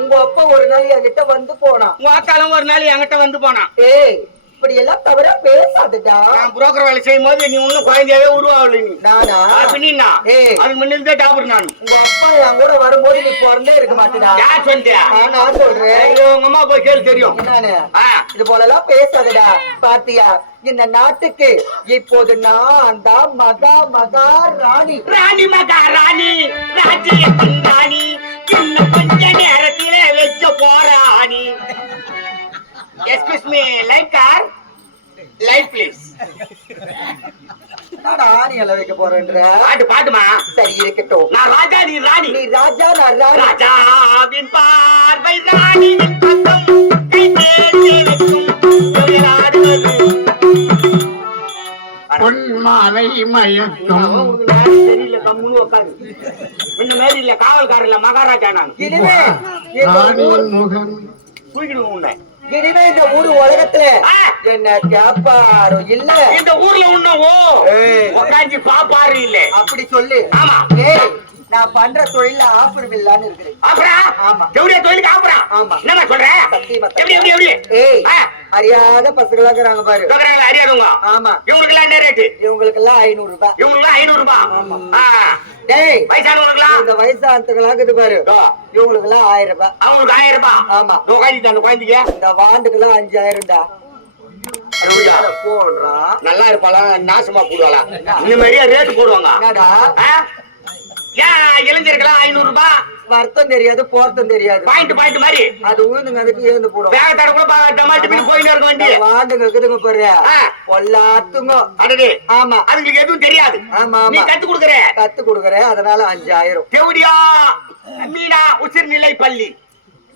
உங்க அப்பா ஒரு நாள் என்கிட்ட வந்து போனான். வாக்காலம் ஒரு நாள் என்கிட்ட வந்து போனான். ஏய் இப்படி எல்லாம் தவிர பேசாதடா. நான் புரோக்கர் வேலை செய்யும் போது நீ ஒன்னும் குழந்தையாவே உருவாகல நீ. நானா? அப்படின்னா. அதுக்கு முன்னே டாபர் நான். உங்க அப்பா என் கூட வரும்போது நீ பிறந்தே இருக்க மாட்டேடா. யார் சொன்னியா நான் சொல்றேன். உங்க அம்மா போய் கேள்வி தெரியும். நானு இது போல எல்லாம் பேசாதடா. பாத்தியா? இந்த நாட்டுக்கு இப்போது நான் தான் மகா மகா ராணி. ராணி மகா ராணி. ராஜ்யத்தின் ராணி. Excuse me light car light please நான் வைக்க போறேன்ற? பாட்டு பாட்டுமா சரி இருக்கட்டும். நான் ராஜா நீ ராணி. நீ ராஜா நான் ராணி. ராஜாவின் பார்வை ராணியின் பக்கம் கை பொன்மாலை மயக்கம். தெரியல கம்முன்னு உட்காரு இந்த மாதிரி இல்ல காவல்காரர் இல்ல மகாராஜா நான். முகம். தூக்கிடுவோம் உன்னை. இனிமே இந்த ஊரு உலகத்துல என்ன கேப்பாரோ? இல்ல. இந்த ஊர்ல உன்னவோ பாப்பாரு இல்ல. அப்படி சொல்லு. ஆமா. ஏய். நான் பண்ற தொழில ஆஃபர் பில்லான்னு இருக்கிறேன் ஆமா. எவ்வளவு தொழிலுக்கு ஆப்பரா ஆமா. என்னமா சொல்ற? சத்தியமா, எப்படி எப்படி எப்படி ஏய் ஆ, அறியாத பசங்களா இருக்கிறாங்க பாரு. சொல்றாங்களா அறியாதவங்க. ஆமா. இவங்களுக்கு எல்லாம் என்ன ரேட்டு இவங்களுக்கு எல்லாம் ஐநூறு ரூபாய் இவங்களுக்கு ஐநூறு ரூபாய் ஆமா. டேய் வயசானவங்களுக்குலாம் இந்த வயசானத்துகளா இருக்குது பாரு. இவங்களுக்கு எல்லாம் ஆயிரம் ரூபாய் அவங்களுக்கு ஆயிரம் ரூபாய் ஆமா. உட்காந்து அந்த குழந்தைக்கு இந்த வாண்டுக்கு எல்லாம் அஞ்சாயிரம்டா? போடுறா நல்லா இருப்பாளா? நாசமா போடுவாளா? இந்த மாதிரியா ரேட் போடுவாங்க? ஏன் இளைஞர்களா ஐநூறு ரூபாய் வருத்தம் தெரியாது போர்த்தம் தெரியாது. பாயிண்ட் பாயிண்ட் மாதிரி. அது ஊந்துங்க அதுக்கு ஏந்து போடும். வேகத்தாட கூட டமாட்டு போயின்னு இருக்க வண்டி. இந்த வாண்டுங்க இருக்குதுங்க பாரு. பொல்லாத்துங்க. அடடே. ஆமா. அதுங்களுக்கு எதுவும் தெரியாது. ஆமா நீ கத்து கொடுக்குற. கத்து கொடுக்குறேன். அதனால அஞ்சாயிரம். தேவடியா மீனா உச்சிர்நிலை பள்ளி.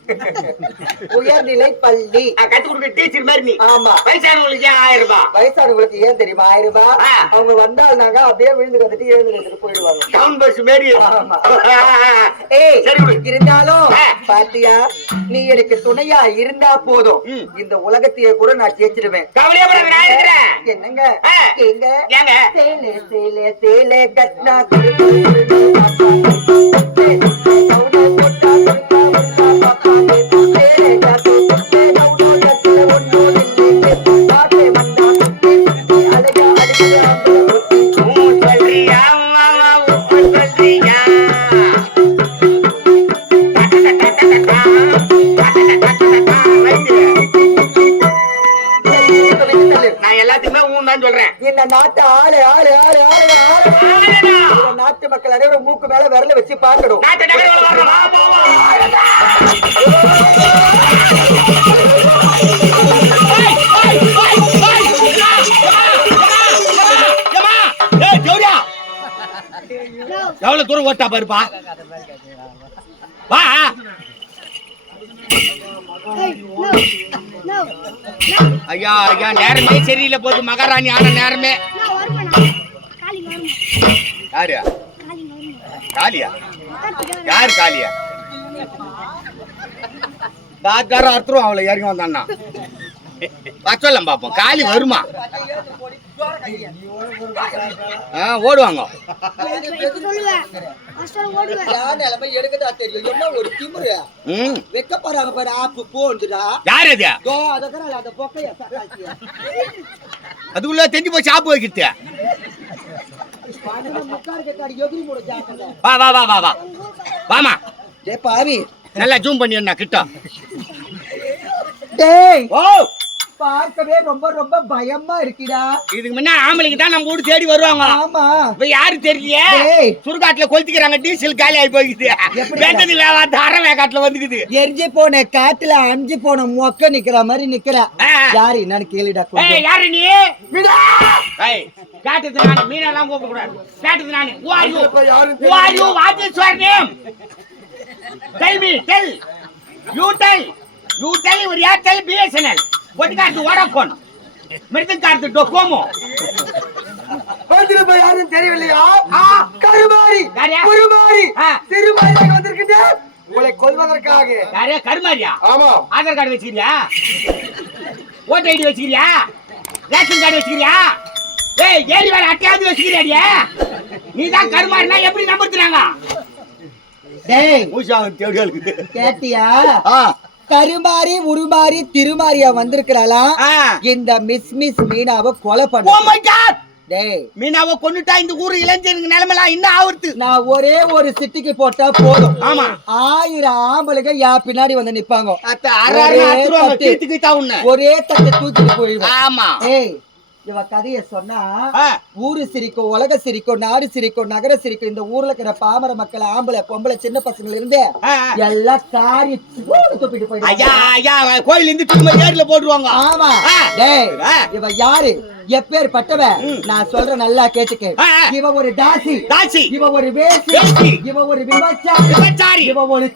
உயர்நிலை பள்ளி. கத்து கொடுக்குற டீச்சர் மாதிரி நீ. ஆமா. வயசானவங்களுக்கு ஏன் ஆயிரம் ரூபாய்? வயசானவங்களுக்கு ஏன் தெரியுமா ஆயிரம் ரூபாய். அவங்க வந்தாங்க அப்படியே விழுந்து கத்துட்டு எழுந்து கத்துட்டு போயிடுவாங்க. டவுன் பஸ் மாரி ஆமா. ஏய். இருந்தாலும். பாத்தியா? நீ எனக்கு துணையா இருந்தா போதும். இந்த உலகத்தையே கூட நான் ஜெயிச்சிடுவேன் என்னங்க. எங்க? சேலே சேலே சேலே கட்னா நாட்டு மக்கள் அனைவரும் மூக்கு மேல விரல வச்சு பார்க்கணும். எவ்வளவு தூரம் ஓட்டா பாருப்பா? வா. ஐயா ஐயா நேரமே சரியில்லை போது மகாராணி ஆன நேரமே. யாரு? காலியா யாரு காலியா பாத்தார அர்த்தம் அவளை இறங்கி வந்தான்னா பச்சோல்லாம் பாப்போம். காலி வருமா? ஆ, ஓடுவாங்க. அதுக்குள்ள தெரிஞ்சு போய் சாப்பு வைக்கிறது வா வா வா வா வா. வாமா. டே பாவி. நல்லா ஜூம் பண்ணி என்ன கிட்ட. டேய். ஓ. பார்க்கவே ரொம்ப ரொம்ப பயமா இருக்குடா. இதுக்கு முன்ன ஆம்பளைக்கு தான் நம்ம வீடு தேடி வருவாங்க. ஆமா. இப்ப யாரு தெரியலையே? சுடுகாட்டுல கொளுத்திக்கிறாங்க டீசல் காலி ஆகி போய்க்குது எப்படி? வெட்டதுல அரை வேக்காட்டுல வந்துக்குது. எரிஞ்சு போன காட்டுல அஞ்சு போன மொக்க நிக்கிற மாதிரி நிக்கிற. யாரு? என்னன்னு கேளுடா யாரு நீ? ஏய் கேட்டது நானு மீனெல்லாம் கூப்பிட கூடாது கேட்டது நானு. Who are you? who are you? What is your name? Tell me tell. You பொட்டிக்காட்டு வோடாஃபோன் மிருதங்காட்டு டொக்கோமோ வந்துட்டு போய் யாரும் தெரியவில்லையா? ஆ. கருமாரி? குருமாரி. திருமாரி வந்திருக்கின்ற உங்களை கொல்வதற்காக. யாரே கருமாரியா? ஆமா. ஆதார் கார்டு வச்சுக்கிறியா? ஓட்டர் ஐடி வச்சுக்கிறியா? ரேஷன் கார்டு வச்சுக்கிறியா? ஏய் ஏறி வேற அட்டையாவது வச்சுக்கிறியாடியே? நீ தான் கருமாறினா எப்படி நம்புறாங்க டேய் மூஷாவன் தேடுகளுக்கு கேட்டியா? ஆ. கருமாறி உருமாறி திருமாரியா வந்திருக்கிறாளா? இந்த மிஸ் மிஸ் மீனாவை கொலை பண்ண. டேய். மீனாவை கொன்னுட்டா இந்த ஊரு இளைஞனுக்கு நிலைமைலாம் இன்னும் ஆவர்த்து நான் ஒரே ஒரு சிட்டிக்கு போட்டா போதும். ஆமா. ஆயிரம் ஆம்பளைங்க யா பின்னாடி வந்து நிப்பாங்க. ஒரே தட்டு. தூக்கிட்டு போயிடுவேன் ஆமா. ஏய் இவ கதைய சொன்னா ஊரு சிரிக்கும் உலக சிரிக்கும் நாடு சிரிக்கும் நகர சிரிக்கும் இந்த ஊர்ல இருக்கிற பாமர மக்கள் ஆம்பளை பொம்பளை சின்ன பசங்கள்ல இருந்து. எல்லாம் காரி துப்பிட்டு போயிடுவாங்க. கோயில் இருந்து ஏர்ல போட்டுருவாங்க. ஆமா. டேய். இவ யாரு? எப்பேர் பட்டவ நான் சொல்ற நல்லா கேட்டுக்க. இவ ஒரு தாசி தாச்சி இவ ஒரு வேசி. வேசி. இவ ஒரு விபச்சாரி. விபச்சாரி. இவ ஒரு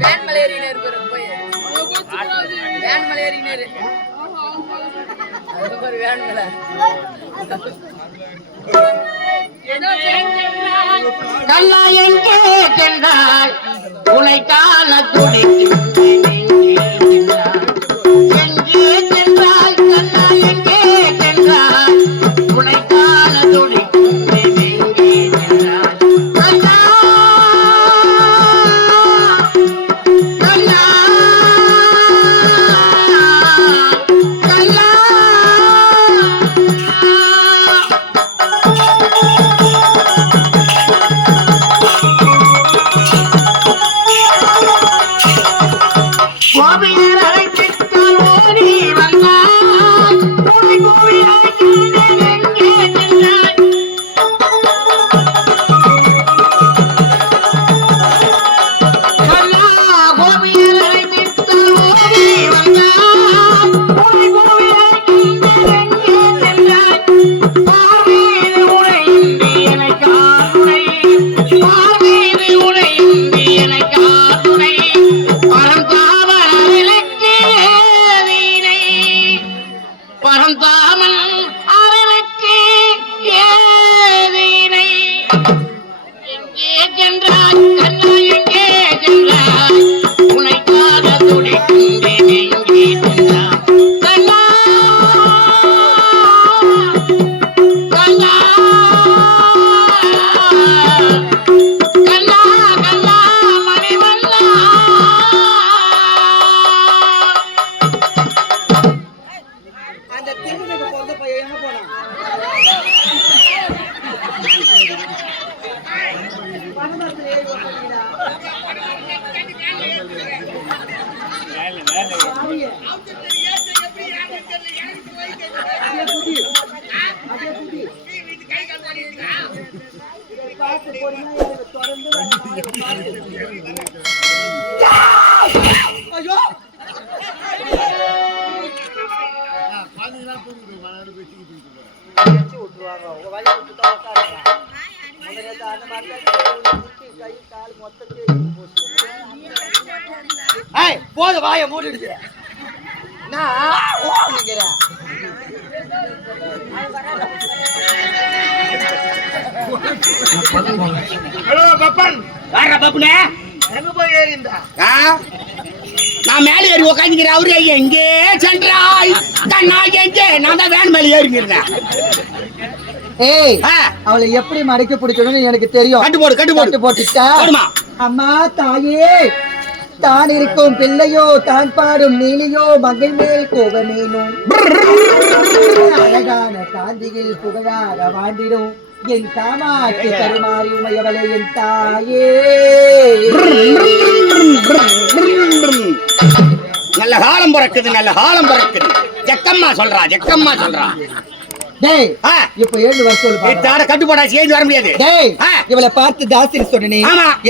வேன் மலையேறினாரு போய். வேன் மலையேறினாரு வேன் மலை கண்ணா எங்கே சென்றாய் உனை காண அந்த திருநெல்வேலிக்கு பிறந்த பையன் எங்க போனான்? ஏறி அப்படியே அப்படியே பார்த்து தொடர்ந்து ஏய் போது வாயை மூடிடுச்சு நான் ஓ நிக்கிறேன் ஹலோ பப்பன். வாடா பப்புனே? எங்க போய் ஏறிந்தா ஆ? நான் மேலே ஏறி உக்காந்துக்கிறேன். அவரு எங்கே சென்றாய். கண்ணா எங்கே? நான் தான் வேன் மேலே ஏறிங்கிறேன் ஏய் அவளை எப்படி மடக்கி பிடிக்கணும்னு எனக்கு தெரியும். கட்டு போடு கட்டு போடு. கட்டு போட்டுட்டா? அம்மா தாயே தான் இருக்கும் பிள்ளையோ தான் பாடும் நீலியோ மகள் மேல் கோபமேனும் அழகான காந்தியில் புகழாக வாண்டிடும் என் காமாட்சி தருமாறி உமையவளே என் தாயே. நல்ல காலம் பிறக்குது நல்ல காலம் பிறக்குது. ஜக்கம்மா சொல்றா ஜக்கம்மா சொல்றா. டேய் ஆ. இப்ப ஏழு வருஷம் சொல்லு பாக்கலாம். இத்தாட கட்டுப்பாடா சேர்ந்து வர முடியாது டேய் ஆ. இவளை பார்த்து தாசின்னு சொன்னனே.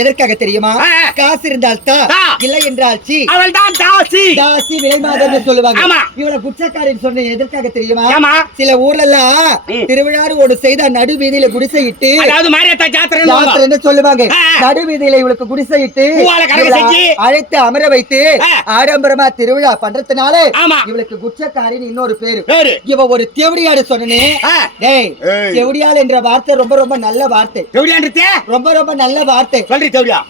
எதற்காக தெரியுமா. காசு இருந்தால் தா தா. இல்லை என்றால் சி அவள் தான் தாசி தாசி விலை மாதம்னு சொல்லுவாங்க ஆமா. இவளை குச்சக்காரின்னு சொன்ன எதற்காக தெரியுமா சில ஊர்ல எல்லாம் ம். திருவிழாடு ஒரு செய்த நடு வீதியில குடிசையிட்டு அதாவது மாரியத்தா ஜாத்திரை ஜாத்திரைன்னு சொல்லுவாங்க. நடு வீதியில இவளுக்கு இவளை செஞ்சு. அழைத்து அமர வைத்து. ஆடம்பரமா திருவிழா பண்றதுனால. இவளுக்கு குச்சக்காரின்னு இன்னொரு பேரு பேரு இவ ஒரு தேவடியாடு சொன்னனே என்ற வார்த்தை ரொம்ப ரொம்ப நல்ல வார்த்தை. ரொம்ப ரொம்ப நல்ல வார்த்தை. சொல்றி தேவடியா?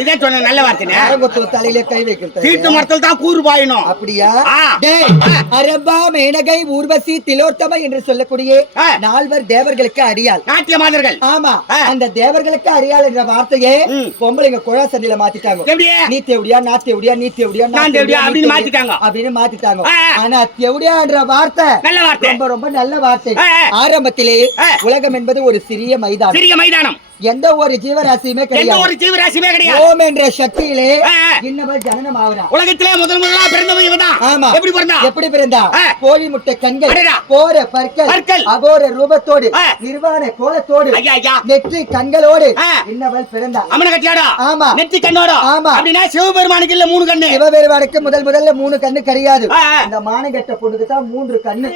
இதான் சொன்ன நல்ல ஆரம்பத்துல தலையில கை வைக்கிறது தீர்த்த மரத்தில் தான் கூறு பாயணும் அப்படியா அரம்பா மேனகை ஊர்வசி திலோத்தம என்று சொல்லக்கூடிய. நால்வர் தேவர்களுக்கு அறியாள் நாட்டிய மாதர்கள் ஆமா. அந்த தேவர்களுக்கு அறியாள் என்ற வார்த்தையே. பொம்பளைங்க குழா சண்டையில மாத்திட்டாங்க நீ தேவடியா நான் தேவடியா நீ தேவடியா நான் தேவடியா அப்படின்னு மாத்திட்டாங்க. அப்படின்னு மாத்திட்டாங்க. ஆனா தேவடியான்ற வார்த்தை நல்ல வார்த்தை ரொம்ப ரொம்ப நல்ல வார்த்தை. ஆரம்பத்திலே. உலகம் என்பது ஒரு சிறிய மைதானம் சிறிய மைதானம் எந்த ஒரு ஜீவராசியுமே எந்த கிடையாது ஒரு ஜீவராசியுமே கிடையாது ஓம் என்ற சக்தியிலே. இன்னவள் ஜனனம் ஆகுறான் உலகத்திலே முதல் முதலா பிறந்தவன் இவன் தான் ஆமா எப்படி பிறந்தா எப்படி பிறந்தா. கோழி முட்டை கண்கள். போர பற்கள் பற்கள். அகோர ரூபத்தோடு. நிர்வாண கோலத்தோடு நெற்றி கண்களோடு ஆ. இன்னவள் பிறந்தா அம்மன கட்டியாடா ஆமா. நெத்தி கண்ணோடா ஆமா. அப்படின்னா சிவபெருமானுக்கு இல்ல மூணு கண்ணு சிவபெருமானுக்கு முதல் முதல்ல மூணு கண்ணு கிடையாது. இந்த மானகட்ட பொண்ணுக்கு தான் மூன்று கண்ணு.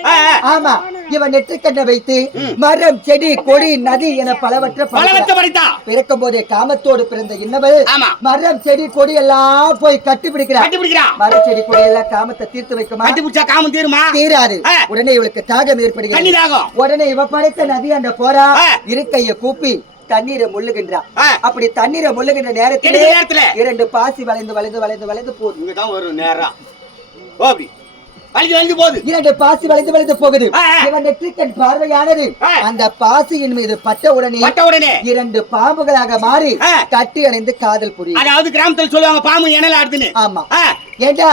ஆமா இவன் நெற்றி கண்ணை வைத்து மரம் செடி கொடி நதி என பலவற்றை பலவற்ற படைக்கிறான். படைத்தா பிறக்கும் போதே காமத்தோடு பிறந்த இன்னவள் ஆமா. மரம் செடி கொடி எல்லாம் போய் கட்டி பிடிக்கிறான் கட்டி பிடிக்கிறான் மரம் செடி கொடி எல்லாம் காமத்தை தீர்த்து வைக்குமா? கட்டி பிடிச்சா காமம் தீருமா? தீராது. உடனே இவளுக்கு தாகம் தண்ணி ஏற்படுகிறது தாகம். உடனே இவ படைத்த நதி அந்த போரா. இருக்கைய கூப்பி தண்ணீரை முள்ளுகின்றான். அப்படி தண்ணீரை முள்ளுகின்ற நேரத்திலே இரண்டு பாசி வளைந்து வளைந்து வளைந்து வளைந்து போகுது. இங்கதான் வரும் நேரம் ஓ வலிஞ்சு வலிஞ்சு போகுது. இரண்டு பாசி வளைந்து வளைந்து போகுது. இவன் நெற்றிக்கண் பார்வையானது. அந்த பாசியின் மீது பட்ட உடனே பட்ட உடனே இரண்டு பாம்புகளாக மாறி. கட்டி அணைந்து காதல் புரியும். அதாவது கிராமத்துல சொல்லுவாங்க பாம்பு எனல ஆடுதுன்னு. ஆமா. ஏண்டா.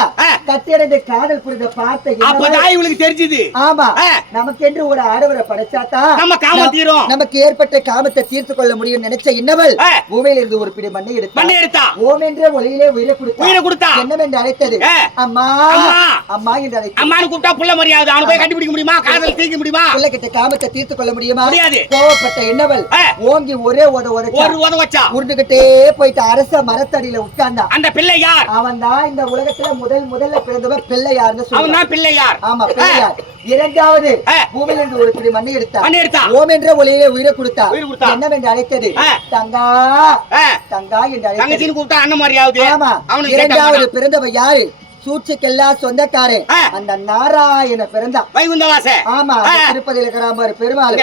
கட்டி அணைந்து காதல் புரிந்த பார்த்த அப்பதான் இவளுக்கு தெரிஞ்சது. ஆமா. ஆ. நமக்கென்று ஒரு ஆடவரை படைச்சாத்தா நம்ம காமம் தீரும். நமக்கு ஏற்பட்ட காமத்தை தீர்த்து கொள்ள முடியும் நினைச்ச இன்னவள் ஆ. பூமியில இருந்து ஒரு பிடி மண்ணை எடுத்தா. பண்ணி எடுத்தா. ஓம் என்ற ஒளியிலே உயிரை கொடுத்தா. உயிரை கொடுத்தா. என்னவென்று அழைத்தது. அம்மா. அம்மா. அம்மா என்று அழைத்தது அம்மானு கூப்பிட்டா புள்ள மரியாதை. அவனை போய் கண்டுபிடிக்க முடியுமா? காதல் தீர்க்க முடியுமா? பிள்ளைகிட்ட காமத்தை தீர்த்து கொள்ள முடியுமா? முடியாது. கோவப்பட்ட என்னவள். ஓங்கி ஒரே உதைச்சா. ஒரு உத வச்சா உருண்டுகிட்டே போயிட்டு அரச மரத்தடியில உட்கார்ந்தான் அந்த பிள்ளை யார்? அவன் தான் இந்த உலகத்துல முதல் முதல்ல பிறந்தவன் பிள்ளையார்னு அவன் சொல்லுவான் தான் பிள்ளை யார் ஆமா பிள்ளையார். இரண்டாவது. பூமியில இருந்து ஒரு பிடி மண்ணை எடுத்தா மண்ணை எடுத்தா. ஓம் என்ற ஒளியிலே உயிரை கொடுத்தா. உயிரை கொடுத்தா. என்னவென்று அழைத்தது. தங்கா. தங்கா என்று அழைத்தது. கூப்பிட்டா அண்ணன் ஆமா. இரண்டாவது கேட்டா பிறந்தவ யாரு? சூழ்ச்சிக்கெல்லாம் சொந்தக்காரன். ஆ. அந்த நாராயண பிறந்தான் வைகுந்தவாச ஆமா அந்த திருப்பதியில இருக்கிற மாதிரி பெருமாள்.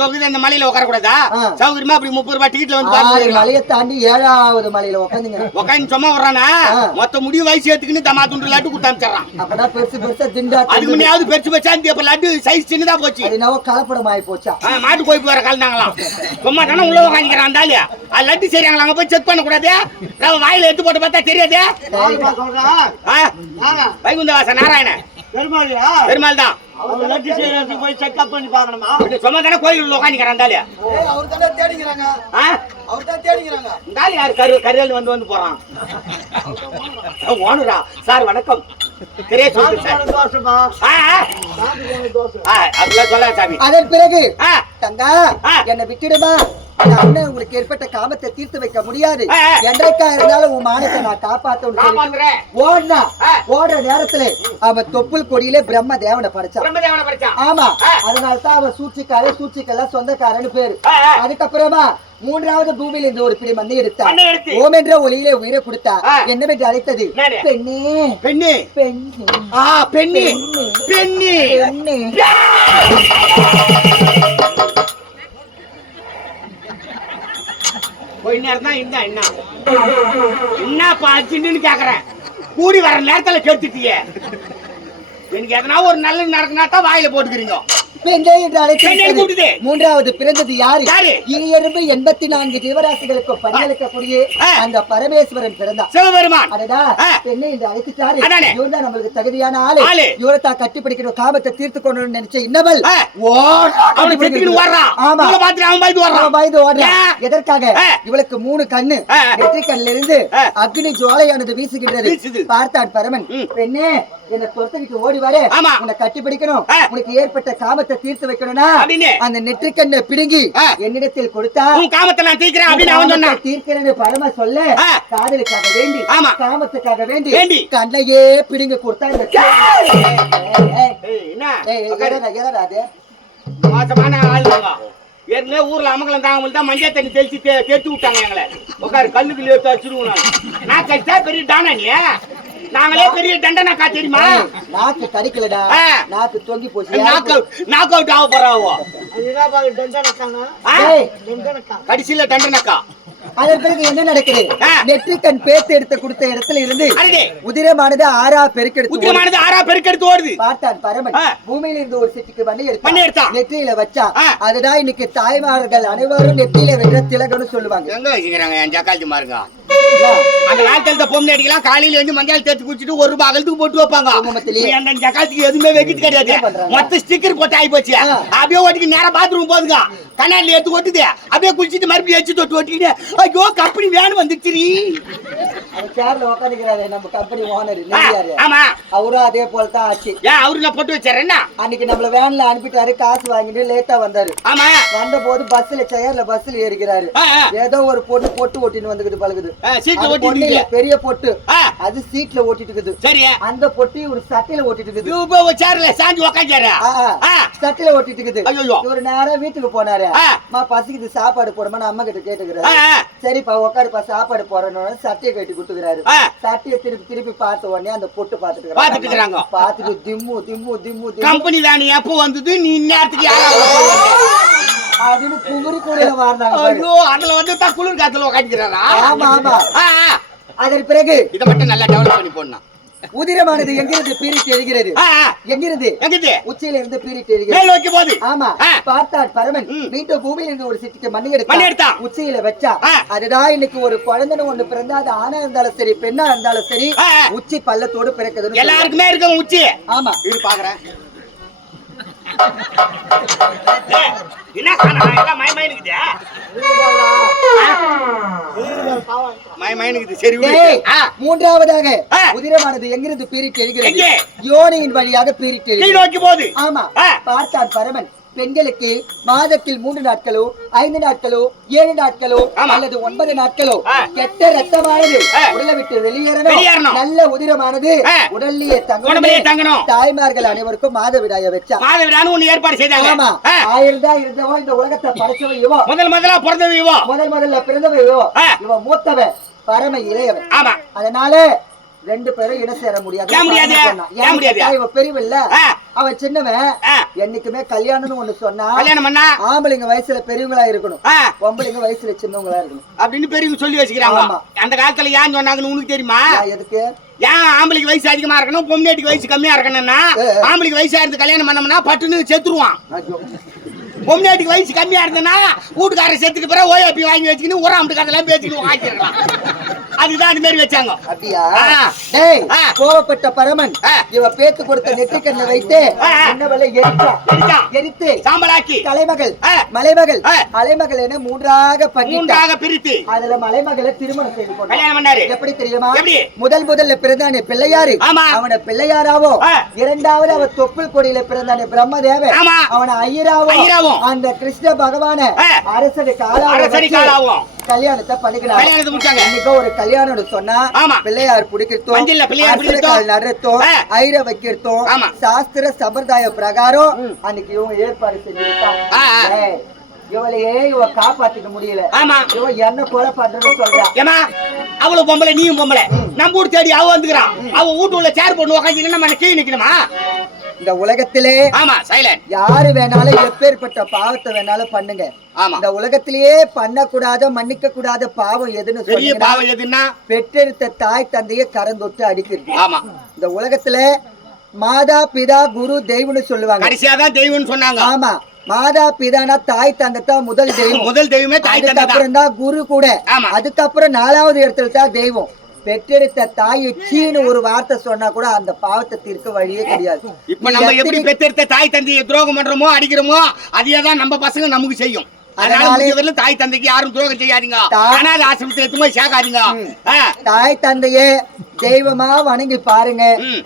தொகுதி இந்த மலையில உட்கார கூடாதா. சௌகரியமா அப்படி முப்பது ரூபாய் டிக்கெட்ல வந்து மலையை தாண்டி ஏழாவது மலையில உட்காந்துங்க உட்காந்து சும்மா வர்றானா. மொத்த முடி வயசு ஏத்துக்குன்னு தமா துண்டு லட்டு கொடுத்தாமிச்சிடறான் அப்பதான் பெருசு பெருசா திண்டா அதுக்கு முன்னாடி பெருசு பெருசா இந்த இப்ப லட்டு சைஸ் சின்னதா போச்சு. என்னவோ கலப்படம் ஆகி போச்சா? ஆ, மாட்டு கோயிப்பு வர கலந்தாங்களாம். சும்மா தானே உள்ள உட்காந்துக்கிறான் இருந்தாலும் அது லட்டு செய்றாங்களா? அங்க போய் செக் பண்ண கூடாது நம்ம வாயில எடுத்து போட்டு பார்த்தா தெரியாது? வைகுந்தவாச நாராயணன் பெருமாளியா பெருமாள் தான் லட்டு செய்யறதுக்கு போய் செக்அப் பண்ணி பார்க்கணுமா? சும்மா தானே கோயில் உட்காந்துக்கிறான் இருந்தாலும் அவர் தானே தேடிக்கிறாங்க. அவர் தான் தேடிக்கிறாங்க. இருந்தாலும் யாரு கரு கருவேல் வந்து வந்து போறான்? ஓனுரா சார் வணக்கம். தெரிய சார் தோசைப்பா. சாமி. அதன் பிறகு தங்கா. என்னை விட்டுடுமா? அண்ணன் உங்களுக்கு ஏற்பட்ட காமத்தை தீர்த்து வைக்க முடியாது. என்றைக்கா இருந்தாலும் உன் மானத்தை நான் காப்பாத்துறேன். ஓடுனா. ஓடுற நேரத்துல அவன் தொப்புள் கொடியிலே பிரம்ம தேவனை படைச்சான். ஆமா. அதனால தான் அவன் சூழ்ச்சிக்காரன் சூழ்ச்சிக்கெல்லாம் சொந்தக்காரன்னு பேரு. அதுக்கப்புறமா மூன்றாவது பூமியில இருந்து ஒரு பிடி மண்ணை எடுத்தா மண்ணை எடுத்து. ஓம் என்ற ஒளியிலே உயிரை கொடுத்தா ஆ. என்னவென்று அழைத்தது? பெண்ணே. பெண்ணு. பெண்ணே. ஆ பெண்ணு. பெண்ணு. பெண்ணே. போய் நேரம் தான் இருந்தா என்ன? என்னப்பா சின்னு கேக்குறேன். கூடி வர நேரத்துல கெடுத்துட்டியே எனக்கு எதனா ஒரு நல்லது நடக்குனா தான் வாயில போட்டுக்கிறீங்க. பெண்ணே என்று கூப்பிடுது. மூன்றாவது பிறந்தது யாரு? இனியரும்பு எண்பத்தி நான்கு ஜீவராசிகளுக்கு பணியளிக்கக்கூடிய. அந்த பரமேஸ்வரன் பிறந்தான் சிவபெருமான் அடடா. பெண்ணை என்று அழைத்துட்டாரு அதானே. இவன் தான் நம்மளுக்கு தகுதியான ஆளு ஆளு. இவரை தான் கட்டி பிடிக்கணும் காமத்தை தீர்த்து கொள்ளணும்னு நினைச்ச இன்னவள்? எதற்காக. இவளுக்கு மூணு கண்ணு கண்ணிலிருந்து ஆ. அக்னி ஜுவாலையானது வீசுகின்றது. பார்த்தான் பரமன். பெண்ணே என்ன துரத்துக்கிட்டு ஓடி வர. உன்னை கட்டி பிடிக்கணும். உனக்கு ஏற்பட்ட காமத்தை தீர்த்து வைக்கணும்னா அப்படின்னு. அந்த நெற்றிக்கண்ணை பிடுங்கி. என்னிடத்தில் கொடுத்தா உன் காமத்தை நான் தீக்கிறேன் அப்படின்னு அவன் சொன்னான் தீர்க்கிறேன்னு பரம சொல்ல. காதலுக்காக வேண்டி. காமத்துக்காக வேண்டி. கண்ணையே பிடுங்க கொடுத்தா இந்த? மோசமான ஆளுங்க ஏற்கனவே ஊர்ல அமங்கலம் தாங்க தான் மஞ்சள் தண்ணி தெளிச்சு தே- தேய்ச்சி விட்டாங்க எங்களை உட்காரு கல்லுக்குள்ள எடுத்து வச்சிருவோம் நான் நான் கழிச்சா பெரிய டானா நீ நாங்களே பெரிய தண்டனாக்கா தெரியுமா நாக்கு கடிக்கலடா ஆ. நாக்கு தொங்கி போச்சு நாக் அவுட் நாக் அவுட் ஆக போறாவோ கடைசியில தண்டனக்கா அதன் பிறகு என்ன நடக்குது ஆ. நெற்றிக்கண் பேத்து எடுத்து கொடுத்த இடத்துல இருந்து. உதிரமானது ஆறா பெருக்கெடுத்து ஓடுது. உத்திரமானது ஆறா பெருக்கெடுத்து ஓடுது பார்த்தான் பரமன். பூமியில இருந்து ஒரு சிட்டிக்கு மண்ணை மண்ணை எடுத்தான் எடுத்தான். நெற்றியில வச்சா. அதுதான் இன்னைக்கு தாய்மார்கள் அனைவரும் நெற்றியில வென்ற திலகம்னு சொல்லுவாங்க எங்க வச்சுக்கிறாங்க என் ஜக்காலத்தி மாருங்க? அந்த காலத்துல பொம்மை அடிக்கலாம். காலையில வந்து மஞ்சள் தேய்ச்சி குடிச்சிட்டு ஒரு ரூபாய் அகலத்துக்கு போட்டு வைப்பாங்க. அந்த ஜக்காலத்துக்கு எதுவுமே வைக்கிறது கிடையாது? மொத்த ஸ்டிக்கர் போட்டு ஆகி போச்சு. அப்படியே ஓட்டிக்கு நேரா பாத்ரூம் போதுங்க கண்ணாடில எடுத்து ஒட்டுது அப்படியே குளிச்சிட்டு மறுபடியும் எச்சு தொட்டு ஒட்டிக்கிட்டு ஐயோ கம்பெனி வேன் வந்துச்சு அந்த சேர்ல உட்காந்துக்கிறாரு நம்ம கம்பெனி ஓனர் நெறியாரு ஆமா. அவரும் அதே போல தான் ஆச்சு. ஏன் அவரு நான் போட்டு வச்சாரு என்ன? அன்னைக்கு நம்மள வேன்ல அனுப்பிட்டாரு காசு வாங்கிட்டு லேட்டா வந்தாரு. ஆமா. வந்த போது பஸ்ல சேர்ல பஸ்ல ஏறிக்கிறாரு. ஏதோ ஒரு பொண்ணு பொட்டு ஓட்டின்னு வந்துக்குது பழகுது. சீட்ல ஓட்டிட்டு. பெரிய பொட்டு. அது சீட்ல ஓட்டிட்டு இருக்குது சரி. அந்த பொட்டி ஒரு சட்டையில ஓட்டிட்டு இருக்குது இப்போ சேர்ல சாஞ்சி உக்காஞ்சாரு ஆ, ஆ. ஆ. சட்டையில ஓட்டிட்டு இருக்குது ஐயையோ. இவரு நேரா வீட்டுக்கு போனாரு. அம்மா பசிக்குது சாப்பாடு போடுமான்னு அம்மா கிட்ட ஆ. சரிப்பா உட்காருப்பா சாப்பாடு போறேன்னு சட்டையை கட்டி கொடுத்துக்கிறாரு ஆ. சட்டையை திருப்பி திருப்பி பார்த்த உடனே அந்த பொட்டு பாத்துட்டு பார்த்துட்டு இருக்கிறாங்க. பார்த்துட்டு திம்மு திம்மு திம்மு கம்பெனி வேன் எப்போ வந்தது நீ நேரத்துக்கு அப்படின்னு குமுறி கூடையில பாரு. ஐயோ அதுல வந்து தான் குளிர் காத்துல உக்காந்துக்கிறாரா ஆமா ஆமா. அதன் பிறகு இதை மட்டும் நல்லா டெவலப் பண்ணி போடணும் உதிரமானது எங்கிருந்து பீரிட்டு எழுகிறது. எங்கிருந்து உச்சியில இருந்து பீரிட்டு எழுகிறது நோக்கி ஆமா. பார்த்தார் பரமன். மீண்டும் பூமியில இருந்து ஒரு சிட்டிக்கு மண்ணி எடுத்தா. உச்சியில வச்சா. அதுதான் இன்னைக்கு ஒரு குழந்தைன்னு ஒண்ணு பிறந்தா அது ஆணா இருந்தாலும் சரி பெண்ணா இருந்தாலும் சரி. உச்சி பள்ளத்தோடு பிறக்குதுன்னு சொல்லுவாங்க. எல்லாருக்குமே இருக்கும் உச்சி ஆமா இது பாக்குறேன் என்ன? எல்லாம் மூன்றாவதாக. உதிரமானது எங்கிருந்து பீரிட்டு எழுகிறது? யோனியின் வழியாக பீரிட்டு நோக்கி போகுது ஆமா ஆ. பார்த்தான் பரமன் பெண்களுக்கு மாதத்தில் மூன்று நாட்களோ ஐந்து நாட்களோ ஏழு நாட்களோ. அல்லது ஒன்பது நாட்களோ. கெட்ட ரத்தமானது. உடலை விட்டு வெளியேறணும். நல்ல உதிரமானது. உடல்லையே தங்கணும். தாய்மார்கள் அனைவருக்கும் மாதவிடாய வச்சா மாதவிடான்னு ஒண்ணு ஏற்பாடு செய்தாங்க ஆமா ஆயிரம் தான் இருந்தவன் இந்த உலகத்தை படைச்சவன் இவோ முதல் முதலா பிறந்தது இவோ முதல் முதல்ல பிறந்தவன் இவோ. இவன் மூத்தவன் பரம இளையவன் ஆமா அதனால ரெண்டு பேரும் இணை சேர முடியாது முடியாது? முடியாது? இவன் ஆ. அவன் சின்னவன். என்னைக்குமே கல்யாணம்னு ஒண்ணு சொன்னா கல்யாணம் பண்ணா ஆம்பளைங்க வயசுல பெரியவங்களா இருக்கணும் பொம்பளைங்க வயசுல சின்னவங்களா இருக்கணும் அப்படின்னு பெரியவங்க சொல்லி வச்சுக்கிறாங்க. அந்த காலத்துல ஏன் சொன்னாங்கன்னு உனக்கு தெரியுமா எதுக்கு ஏன் ஆம்பளைக்கு வயசு அதிகமா இருக்கணும் பொம்னாட்டிக்கு வயசு கம்மியா இருக்கணும்னா. ஆம்பளைக்கு வயசா இருந்து கல்யாணம் பண்ணோம்னா பட்டுன்னு செத்துருவான். பொம்னாட்டிக்கு வயசு கம்மியா இருந்ததுன்னா வீட்டுக்காரர் செத்துக்கு பிறகு ஓஏபி வாங்கி வச்சுக்கின்னு உரம் கதெல்லாம் பேசிக்கிட்டு வாங்கிக்கலாம் அதுதான் அது மாதிரி வச்சாங்க அப்படியா. டேய். கோவப்பட்ட பரமன். இவ பேத்து கொடுத்த நெற்றிக்கண்ணை வைத்து. என்னவளை எரிச்சா. எரித்து சாம்பலாக்கி தலைமகள். மலைமகள். அலைமகள் என மூன்றாக பண்ணிட்டா மூன்றாக பிரித்து அதுல மலைமகளை திருமணம் செய்து கல்யாணம் பண்ணாரு எப்படி தெரியுமா? முதல் முதல்ல பிறந்தானே பிள்ளையாரு. அவன பிள்ளையாராவோ. இரண்டாவது அவ தொப்புள் கொடியில பிறந்தானே பிரம்மதேவன். அவன ஐயராவோ ஐயராவும். அந்த கிருஷ்ண பகவான ஆ. அரசனுக்கு அரசடி காலாவும் கல்யாணத்தை பண்ணிக்கிறாங்க கல்யாணத்தை முடிச்சாங்க. இன்னைக்கு ஒரு கல்யாணம் சொன்னா. பிள்ளையார் பிடிக்கிறதும் மஞ்சள்ல பிள்ளையார் பிடிக்கிறதும். நடத்தும். ஐர வைக்கிறதும். சாஸ்திர சம்பிரதாய பிரகாரம் அன்னைக்கு இவங்க ஏற்பாடு செஞ்சிருக்காங்க இவளையே இவ காப்பாத்திக்க முடியல. ஆமா. இவ என்ன கொலை பண்றேன்னு சொல்றா. ஏமா அவளும் பொம்பளை நீயும் பொம்பளை. நம்ம வீட்டு தேடி அவ வந்துக்கிறான். அவ வீட்டு உள்ள சேர் போட்டு உட்காந்து நம்ம கீழே நிக்கணுமா? இந்த உலகத்திலே ஆமா சைலண்ட் யாரு வேணாலும் எப்பேற்பட்ட பாவத்தை வேணாலும் பண்ணுங்க. இந்த உலகத்திலேயே பண்ணக்கூடாத மன்னிக்க கூடாத பாவம் எதுன்னு பெரிய சொன்னீங்கன்னா, பாவம் எதுன்னா? பெற்றெடுத்த தாய் தந்தையை கரந்தொட்டு அடிக்கிறது. ஆமா. இந்த உலகத்துல மாதா பிதா குரு தெய்வம்னு சொல்லுவாங்க. கடைசியா தான் தெய்வம்னு சொன்னாங்க. ஆமா. மாதா பிதானா தாய் தந்தை தான் முதல் தெய்வம். முதல் தெய்வமே தாய் தந்தை தான். அதுக்கப்புறம் தான் குரு கூட. அதுக்கப்புறம் நாலாவது இடத்துல தான் தெய்வம். பெற்றெடுத்த தாயை சீன்னு ஒரு வார்த்தை சொன்னா கூட அந்த பாவத்தை தீர்க்க வழியே கிடையாது. இப்ப நம்ம எப்படி பெத்தெடுத்த தாய் தந்தையை துரோகம் பண்றோமோ அடிக்கிறோமோ அதே தான் நம்ம பசங்க நமக்கு செய்யும். அதனால முடிஞ்சவரையிலும் தாய் தந்தைக்கு யாரும் துரோகம் செய்யாதீங்க. அனாத ஆசிரமத்துல எடுத்து போய் சேர்க்காதீங்க தாய் தந்தையே தெய்வமா வணங்கி பாருங்க.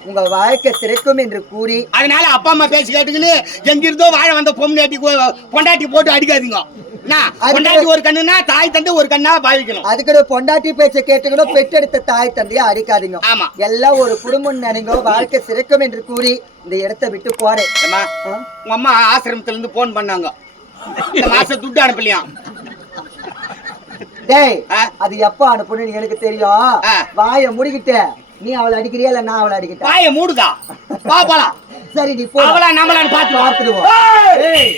உங்க வாழ்க்கை சிறக்கும் என்று கூறி. அதனால அப்பா அம்மா பேசி கேட்டுக்கின்னு எங்கிருந்தோ வாழ வந்த பொம்னாட்டி பொண்டாட்டி போட்டு அடிக்காதீங்க. பொண்டாட்டி ஒரு கண்ணுனா தாய் தந்தை ஒரு கண்ணா பாவிக்கணும் அதுக்கு பொண்டாட்டி பேச்ச கேட்டுக்கணும் பெற்றெடுத்த தாய் தந்தையை அடிக்காதீங்க. ஆமா. எல்லாம் ஒரு குடும்பம் நினைங்க வாழ்க்கை சிறக்கும் என்று கூறி இந்த இடத்தை விட்டு போறேன்? உங்க அம்மா ஆசிரமத்துல இருந்து போன் பண்ணாங்க. இந்த மாசம் துட்டு அனுப்பலையா? டேய்? அது எப்ப அனுப்பணும்னு எனக்கு தெரியும். வாயை முடிக்கிட்ட நீ அவளை அடிக்கிறியா இல்ல நான் அவளை அடிக்கிட்டா? வாய மூடுதா? வா போலாம். சரி நீ போ. அவளா நம்மளான்னு பாத்து பார்த்துடுவோம். ஏய்!